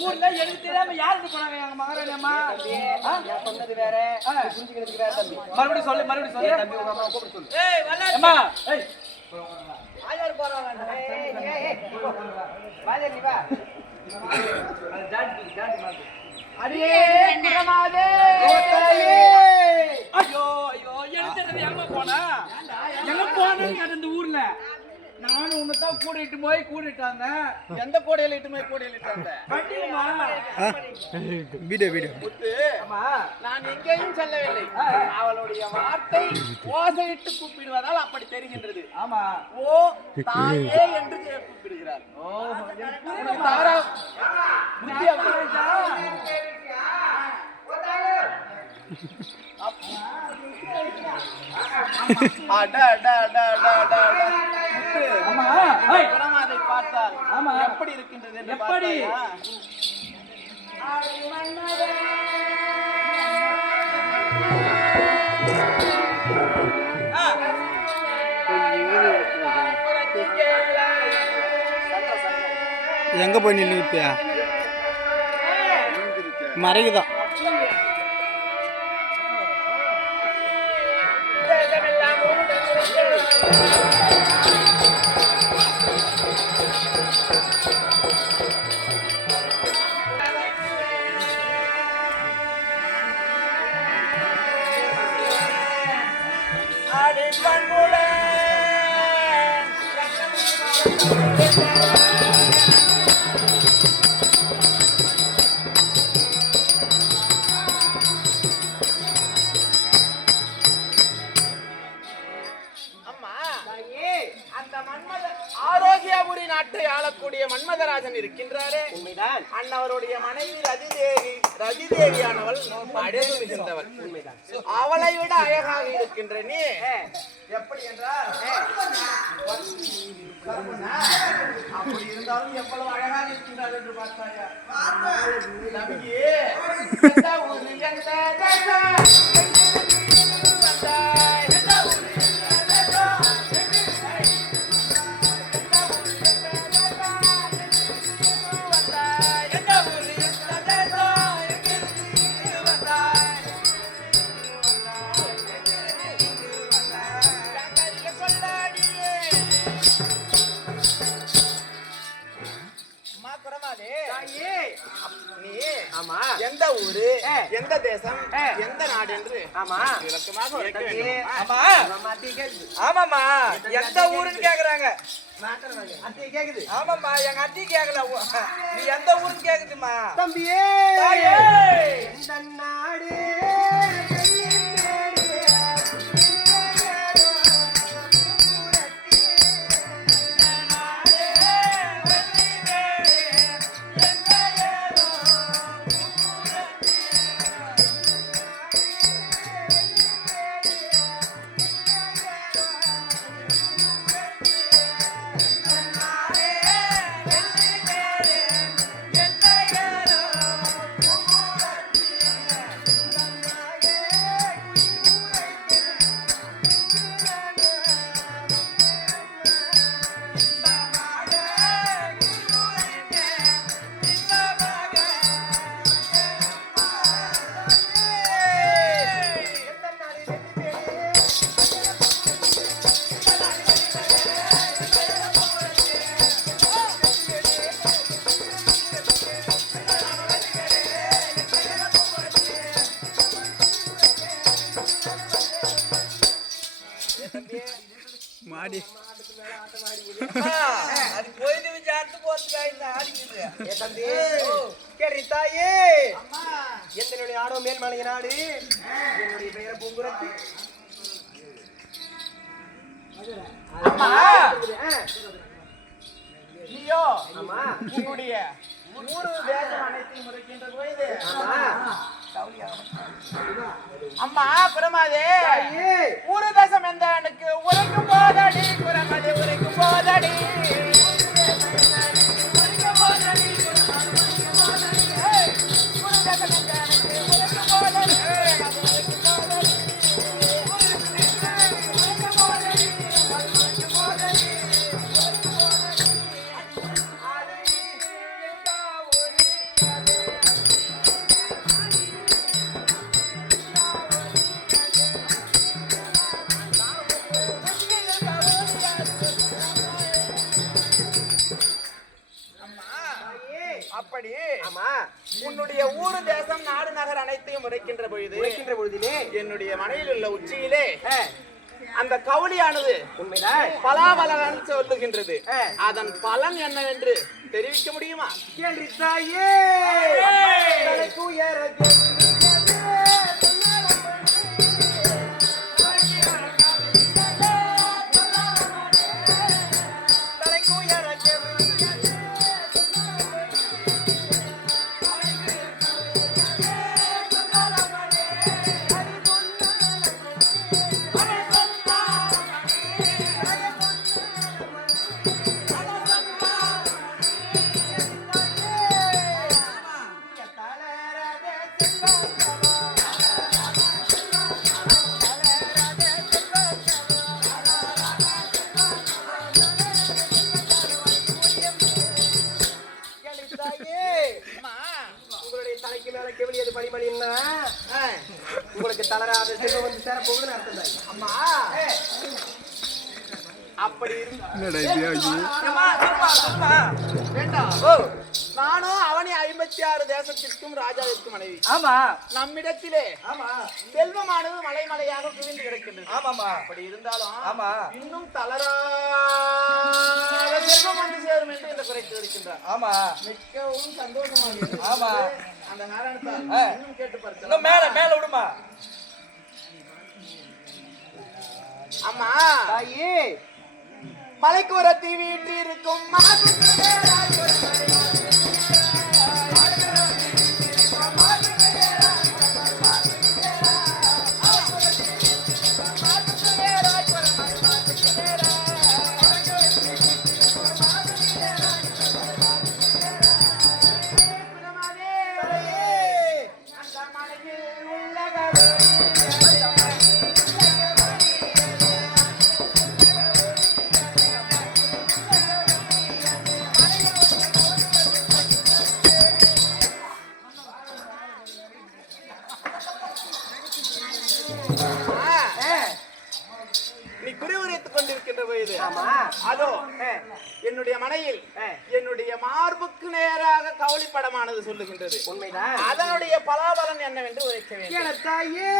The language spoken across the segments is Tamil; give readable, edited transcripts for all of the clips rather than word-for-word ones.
ஊர்ல எனக்கு தெரியாம யாருக்கு போனாங்க எங்க மகாராணியம்மா சொன்னது வேற புரிஞ்சுக்கிறதுக்கு வேற தம்பி மறுபடியும் சொல்லு தம்பி உங்க அம்மா கூப்பிட்டு சொல்லு அம்மா ஆயார் போறாங்க வாஜர் நீ வா அடியே பிரமாதே ஐயோ எனக்கு தெரியாது எங்க போனா அந்த ஊர்ல நானும் உன்னதான் கூடிட்டாங்க எந்த கோடையில இட்டுட்டாங்க நான் எங்கேயும் செல்லவில்லை அவளுடைய வார்த்தை ஓசையிட்டு கூப்பிடுவதால் அப்படி தெரிகின்றது ஆமா ஓ தாயே என்று கூப்பிடுகிறார் அதை பார்த்தால் எப்படி இருக்கின்றது எப்படி எங்க போய் நின்னுட்டியா மறைக்குதான் ஆரோக்கியபுரி நாட்டை ஆளக்கூடிய மன்மதராஜன் இருக்கின்றாரே அன்னவருடைய மனைவி ரதிதேவியானவள் அழகு மிகுந்தவள் அவளை விட அழகாக இருக்கின்ற நீ எப்படி என்றால் அப்படி இருந்தாலும் எவ்வளவு அழகாக இருக்கின்றார் என்று பார்த்தாயா எந்த ஊரு எந்த தேசம் எந்த நாடு என்று ஆமாமா எந்த ஊருன்னு கேக்குறாங்க ஆமாமா எங்க அத்தி கேக்கல நீ எந்த ஊருன்னு கேக்குதுமா தம்பியே இந்த நாடு ஆடி அது போயிட்டு விசாரித்து போறதுக்காக ஆடிக்குது ஏ தம்பி கேரி தாயே என்னுடைய ஆடோ மேல்மலை நாடு என்னுடைய பெயர் பூங்குரத்தி அம்மா நீயோ ஆமா உன்னுடைய ஊரு தேசம் அனைத்தையும் முறைக்கின்ற போது அம்மா பிரமாதே ஊரு தேசம் எந்த எனக்கு உரைக்கும் போதடி குரமதி உரைக்கும் போதடி அப்படி ஆமா உன்னுடைய ஊரு தேசம் நாடு நகர் அனைத்தையும் உரைக்கின்ற பொழுதிலே என்னுடைய மனையில் உள்ள உச்சியிலே அந்த கவுளியானது உண்மைதான் பலாபலன் சொல்லுகின்றது அதன் பலன் என்னவென்று தெரிவிக்க முடியுமா கேள்வி தாயே உங்களுக்கு தளராத செல்வம் வந்து சேர போகுதுன்னு அர்த்தம் அம்மா அப்படி வேண்டாம் நானும் அவனி 56 தேசத்திற்கும் ராஜாவிற்கும் மனைவி ஆமா நம்மிடத்திலே ஆமா செல்வமானது மலைமலையாக குவிந்து கிடக்கின்றது ஆமாமா அப்படி இருந்தாலும் ஆமா இன்னும் தளராத செல்வம் வந்து சேரும் என்று இந்த குறைத்து இருக்கின்றார் ஆமா மிகவும் சந்தோஷமாக ஆமா அந்த நாராயணத்தால் இன்னும் கேட்டு பாருங்க மேல மேல விடுமா அம்மா தாயே மலைக்கு ஒரு தீ வீட்டு இருக்கும் நீ குறிவுரைத்துக் கொண்டிருக்கின்ற வயது அதோ என்னுடைய மனையில் என்னுடைய மார்புக்கு நேராக கவுளிப்படமானது சொல்லுகின்றது உண்மைதான் அதனுடைய பலாபலன் என்னவென்று உரைக்க வேண்டும் தாயே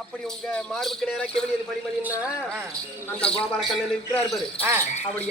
அப்படி உங்க மார்புக்கு நேரா கெவிலியது பரிமளின்னா அந்த கோபால கண்ணன் இருக்கிறார் பாரு அப்படி